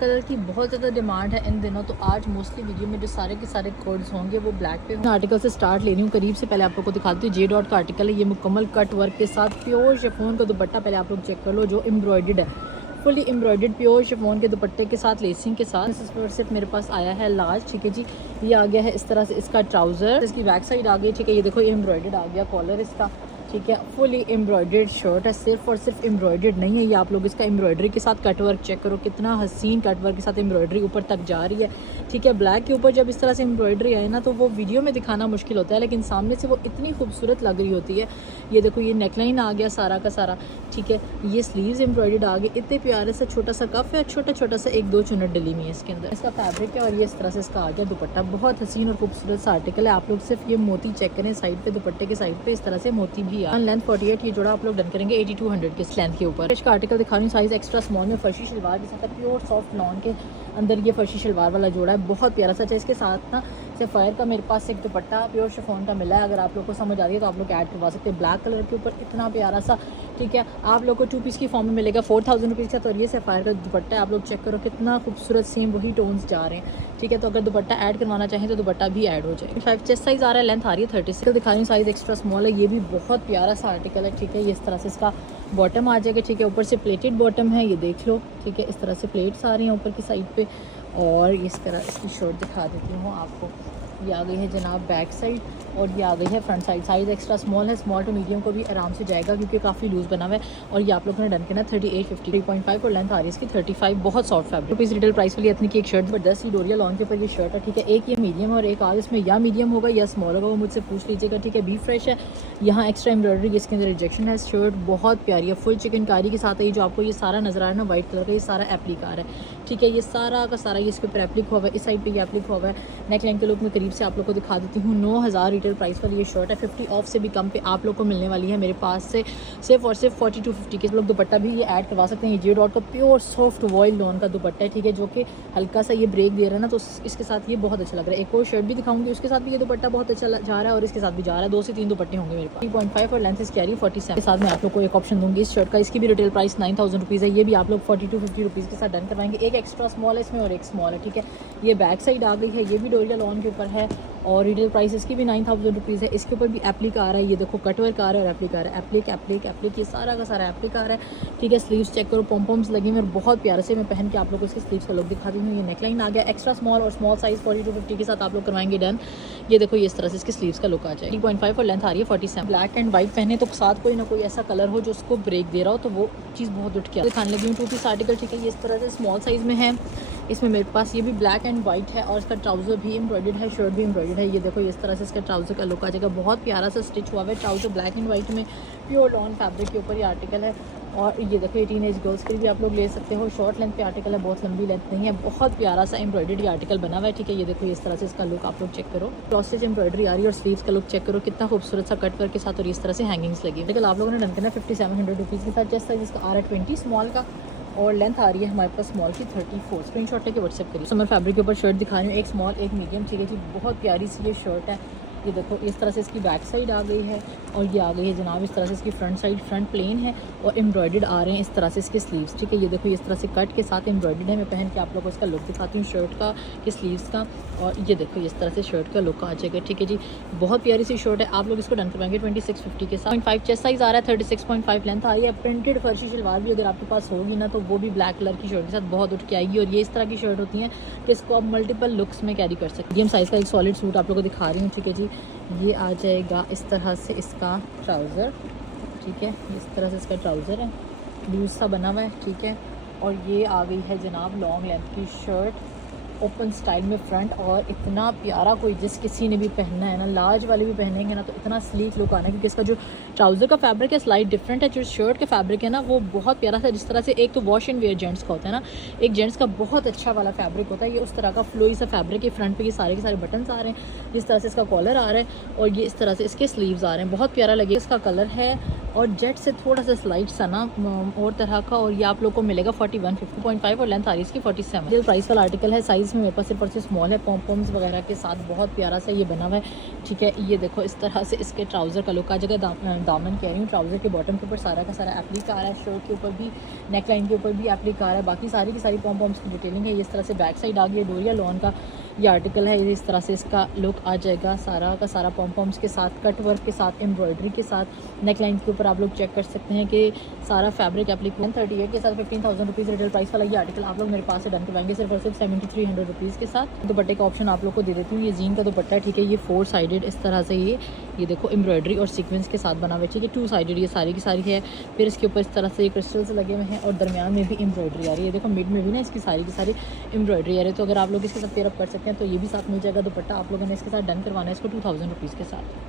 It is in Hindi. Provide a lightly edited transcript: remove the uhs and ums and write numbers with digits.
कलर की बहुत ज़्यादा डिमांड है इन दिनों, तो आज मोस्टली वीडियो में जो सारे के सारे कोड्स होंगे वो ब्लैक पे। आर्टिकल से स्टार्ट ले रही हूँ करीब से। पहले आप लोग को दिखाती हूँ, जे डॉट का आर्टिकल है, ये मुकम्मल कट वर्क के साथ प्योर शिफॉन का दुपट्टा पहले आप लोग चेक कर लो, जो एम्ब्रॉयडर्ड है, फुली एम्ब्रॉयडर्ड प्योर शिफॉन के दुपट्टे के साथ लेसिंग के साथ। इस पर सिर्फ मेरे पास आया है लार्ज, ठीक है जी। ये आ गया है इस तरह से इसका ट्राउज़र, इसकी बैक साइड आ गई, ठीक है। ये देखो ये एम्ब्रॉयडर्ड आ गया कॉलर इसका, ठीक है। फुली एम्ब्रॉयडर्ड शर्ट है, सिर्फ और सिर्फ एम्ब्रॉयडर्ड नहीं है ये। आप लोग इसका एम्ब्रॉयडरी के साथ कट वर्क चेक करो, कितना हसीन कट वर्क के साथ एम्ब्रॉयडरी ऊपर तक जा रही है, ठीक है। ब्लैक के ऊपर जब इस तरह से एम्ब्रॉयडरी आए ना तो वो वीडियो में दिखाना मुश्किल होता है, लेकिन सामने से वो इतनी खूबसूरत लग रही होती है। ये देखो ये नेकलाइन आ गया सारा का सारा, ठीक है। ये स्लीव्स एम्ब्रॉयडर्ड आ गए, इतने प्यारे से छोटा सा कफ है, छोटा छोटा सा एक दो चुनट डली हुई है इसके अंदर। इसका फैब्रिक है और ये इस तरह से इसका आ गया दुपट्टा। बहुत हसीन और खूबसूरत सा आर्टिकल है। आप लोग सिर्फ ये मोती चेक करें साइड पे, दुपट्टे के साइड पे इस तरह से मोती भी आ। लेंथ 48, ये जोड़ा आप लोग डन करेंगे 8200 के लेंथ के ऊपर। इसका आर्टिकल दिखा रही हूँ, साइज एक्स्ट्रा स्मॉल में, फर्शी शलवार के साथ प्योर सॉफ्ट लॉन के अंदर ये फर्शी शलवार वाला जोड़ा है, बहुत प्यारा सा। इसके साथ ना सफ़ायर का मेरे पास एक दुपट्टा प्योर शिफॉन का मिला है। अगर आप लोग को समझ आ रही है तो आप लोग ऐड करवा सकते हैं। ब्लैक कलर के ऊपर इतना प्यारा सा, ठीक है। आप लोग को 2 पीस की फॉर्म में मिलेगा 4000 रुपीज़ का। और ये सफ़ायर का दुपट्टा है, आप लोग चेक करो कितना खूबसूरत, सेम वही टोन्स जा रहे हैं, ठीक है। तो अगर दुपट्टा ऐड करवाना चाहें तो दुपट्टा भी ऐड हो जाए। 5 चेस्ट साइज़ आ रहा है, लेंथ आ रही है 36। दिखा रही हूँ, साइज़ एक्स्ट्रा स्मॉल है। ये भी बहुत प्यारा सा आर्टिकल है, ठीक है। ये इस तरह से इसका बॉटम आ जाएगा, ठीक है। ऊपर से प्लेटेड बॉटम है, ये देख लो, ठीक है। इस तरह से प्लेट्स आ रही हैं ऊपर की साइड पे। और इस तरह इसकी शर्ट दिखा देती हूँ आपको। ये आ गई है जनाब बैक साइड और ये आ गई है front side. Size extra small है, स्मॉल टू मीडियम को भी आराम से जाएगा क्योंकि काफ़ी लूज़ बना हुआ है। और ये आप लोगों ने डन करना 3850 3.5 और लेंथ आ रही है इसकी 35। बहुत soft fabric. Rupees retail price वाली इतनी की एक शर्ट ज़बरदस्त ही डोरिया लॉन्ग के ऊपर ये शर्ट है, ठीक है। एक ये मीडियम और एक आगे इसमें या मीडियम होगा या स्मॉल होगा, वो मुझसे पूछ लीजिएगा, ठीक है। बी फ्रेश है, यहाँ एक्स्ट्रा एम्ब्रॉयडरी इसके अंदर रिजेक्शन है। शर्ट बहुत प्यारी है, फुल चिकनकारी के साथ है। ये जो आपको ये सारा नजर आ रहा है ना वाइट कलर का, ये सारा एप्लीकार है, ठीक है। ये सारा का सारा ये इसके ऊपर एप्लिक हुआ हुआ है, इस साइड पे ये एप्लिक हुआ हुआ है। नेक लाइन के लुक में करीब से आप लोग को दिखा देती हूँ। 9000 रिटेल प्राइस वाली ये शर्ट है, 50 ऑफ से भी कम पे आप लोग को मिलने वाली है मेरे पास से सिर्फ और सिर्फ 4250 के। लोग दुपट्टा भी ये ऐड करवा सकते हैं। ये जे डॉट का प्योर सॉफ्ट वॉइल लॉन का दुपट्टा है, ठीक है, जो कि हल्का सा ये ब्रेक दे रहा है ना, तो इसके साथ ये बहुत अच्छा लग रहा है। एक और शर्ट भी दिखाऊंगी, उसके साथ भी ये दुपट्टा बहुत अच्छा जा रहा है और इसके साथ भी जा रहा है। 2 से 3 दुपट्टे होंगे मेरे पास। 3.5 और लेंथ इसकी आ रही है 47 के साथ। मैं आप लोग को एक ऑप्शन दूंगी इस शर्ट का, इसकी भी रिटेल प्राइस 9000 रुपीज़ है। ये भी आप लोग 4250 रुपीज़ के साथ डन करवाएंगे। एक एक्स्ट्रा स्मॉल है इसमें और एक स्मॉल है, ठीक है। ये बैक साइड आ गई है, ये भी डोरिया लॉन के ऊपर है और रिटेल प्राइस इसकी भी 9000 रुपीज़ है। इसके ऊपर भी एप्लिक आ रहा है, ये देखो कटवर्क आ रहा है और एप्लिक आ रहा है। एप्लिक एप्लिक एप्लिक ये सारा का सारा एप्लिक आ रहा है, ठीक है। स्लीव्स चेक करो, पॉम्पम्स लगे हुए और बहुत प्यारे से। मैं पहन के आप लोगों को इसके स्लीव्स का लुक दिखाती हूँ। ये नेकलाइन आ गया एक्स्ट्रा स्मॉल और स्मॉल साइज़ 4250 के साथ आप लोग करवाएंगे डन। ये देखो ये इस तरह से इसके स्लीव्स का लुक आ जाए। 3.5 और लेंथ आ रही है 47। ब्लैक एंड वाइट पहने तो साथ कोई ना कोई ऐसा कलर हो जो उसको ब्रेक दे रहा हो, तो वो चीज़ बहुत उठ के दिखाने लगी हूँ। 2 पीस आर्टिकल, ठीक है। ये इस तरह से स्मॉल साइज़ में है, इसमें मेरे पास ये भी ब्लैक एंड वाइट है और इसका ट्राउज़र भी एम्ब्रॉयडर्ड है, शर्ट भी एम्ब्रॉयडर्ड है। ये देखो इस तरह से इसका ट्राउज़र का लुक आ जाएगा, बहुत प्यारा सा स्टिच हुआ है ट्राउज़र ब्लैक एंड वाइट में, प्योर लॉन फैब्रिक के ऊपर ये आर्टिकल है। और ये देखो ये टीनेज गर्ल्स के लिए भी आप लोग ले सकते हो। शॉर्ट लेंथ पे आर्टिकल है, बहुत लंबी लेंथ नहीं है। बहुत प्यारा सा एम्ब्रॉयडर्ड आर्टिकल बना हुआ है, ठीक है। ये देखो इस तरह से इसका लुक आप लोग चेक करो। क्रॉस स्टिच एम्ब्रॉयडरी आ रही है और स्लीव्स का लुक चेक करो, कितना खूबसूरत सा कट वर्क के साथ और इस तरह से हैंगिंग्स लगी। आर्टिकल आप लोगों ने डन करना 5700 रुपीज़ के साथ। चेस्ट साइज इसका आ रहा है 20 स्मॉल का और लेंथ आ रही है हमारे पास स्मॉल की 34। स्क्रीनशॉट लेके व्हाट्सएप करिए। समर फैब्रिक के ऊपर शर्ट दिखा रही हूँ, एक स्मॉल एक मीडियम, ठीक है जी। बहुत प्यारी सी ये शर्ट है। ये देखो इस तरह से इसकी बैक साइड आ गई है और ये आ गई है जनाब इस तरह से इसकी फ्रंट साइड, फ्रंट प्लेन है और एम्ब्रॉयडर्ड आ रहे हैं इस तरह से इसके स्लीव्स, ठीक है। ये देखो इस तरह से कट के साथ एम्ब्रॉयडर्ड है। मैं पहन के आप लोगों को इसका लुक दिखाती हूँ शर्ट का, के स्लीव्स का। और ये देखो इस तरह से शर्ट का लुक आ जाएगा, ठीक है जी। बहुत प्यारी सी शर्ट है, आप लोग इसको डन करवाएंगे 2650 के साथ। 5 चेस्ट साइज़ आ रहा है, 36.5 लेंथ आ रही है। प्रिंटेड फर्शी शलवार भी अगर आपके पास होगी ना तो वो भी ब्लैक कलर की शर्ट के साथ बहुत उठ के आएगी। और ये इस तरह की शर्ट होती हैं कि इसको आप मल्टीपल लुक्स में कैरी कर सकते हैं। मीडियम साइज़ का एक सॉलिड सूट आप लोगों को दिखा रही हूँ, ठीक है जी। ये आ जाएगा इस तरह से इसका ट्राउज़र, ठीक है। इस तरह से इसका ट्राउज़र है, लूज सा बना हुआ है, ठीक है। और ये आ गई है जनाब लॉन्ग लेंथ की शर्ट, ओपन स्टाइल में फ्रंट। और इतना प्यारा, कोई जिस किसी ने भी पहनना है ना, लार्ज वाले भी पहनेंगे ना तो इतना स्लीक लुक आना है क्योंकि इसका जो ट्राउज़र का फैब्रिक है स्लाइट डिफरेंट है। जो शर्ट का फैब्रिक है ना वो बहुत प्यारा सा, जिस तरह से एक तो वॉश एंड वेयर जेंट्स का होता है ना, एक जेंट्स का बहुत अच्छा वाला फैब्रिक होता है, ये उस तरह का फ्लोई सा फैब्रिक है। फ्रंट पे ये सारे के सारे बटन्स आ रहे हैं, जिस तरह से इसका कॉलर आ रहा है और ये इस तरह से इसके स्लीव्स आ रहे हैं, बहुत प्यारा लगे। इसका कलर है और जेट से थोड़ा सा स्लाइड सा ना और तरह का, और ये आप लोग को मिलेगा 41 50.5 और लेंथ आ रही है इसकी 47। ये प्राइस वाला आर्टिकल है, साइज़ में मेरे पास सिर्फ और सिर्फ स्मॉल है, पॉम्स वगैरह के साथ बहुत प्यारा सा ये बना हुआ है, ठीक है। ये देखो इस तरह से इसके ट्राउज़र का लुक आ जाएगा, दामन कह रही हूँ, ट्राउज़र के बॉटम के ऊपर सारा का सारा एप्लिक आ रहा है, शर्ट के ऊपर भी, नेक लाइन के ऊपर भी एप्लिक आ रहा है, बाकी सारी की सारी पॉम्स की डिटेलिंग है। इस तरह से बैक साइड आ गई, डोरिया लॉन का ये आर्टिकल है, इस तरह से इसका लुक आ जाएगा, सारा का सारा पॉम्स के साथ, कट वर्क के साथ, एम्ब्रॉयडरी के साथ। नेक लाइन के ऊपर आप लोग चेक कर सकते हैं कि सारा फैब्रिक एप्लिक 138 के साथ 15,000 रुपीज़ रिटेल प्राइस वाला ये आर्टिकल आप लोग मेरे पास से डन करवाएंगे सिर्फ और सिर्फ 7300 रुपीज़ के साथ। दुपट्टे का ऑप्शन आप लोग को दे देती हूँ, ये जीन का दुपट्टा है, ठीक है। ये 4 साइडेड इस तरह से ये देखो एम्ब्रॉयडरी और सीक्वेंस के साथ बना हुआ है, ठीक है। 2 साइडेड ये सारी की सारी है, फिर इसके ऊपर इस तरह से क्रिस्टल्स लगे हुए हैं और दरमियान में भी एम्ब्रॉयडरी आ रही है, देखो मिड में भी ना इसकी सारी की सारी एम्ब्रॉयडरी आ रही है। तो अगर आप लोग इसके साथ पेयर अप कर सकते हैं तो ये भी साथ मिल जाएगा। दुपट्टा आप लोगों ने इसके साथ डन करवाना है इसको 2000 रुपीज़ के साथ।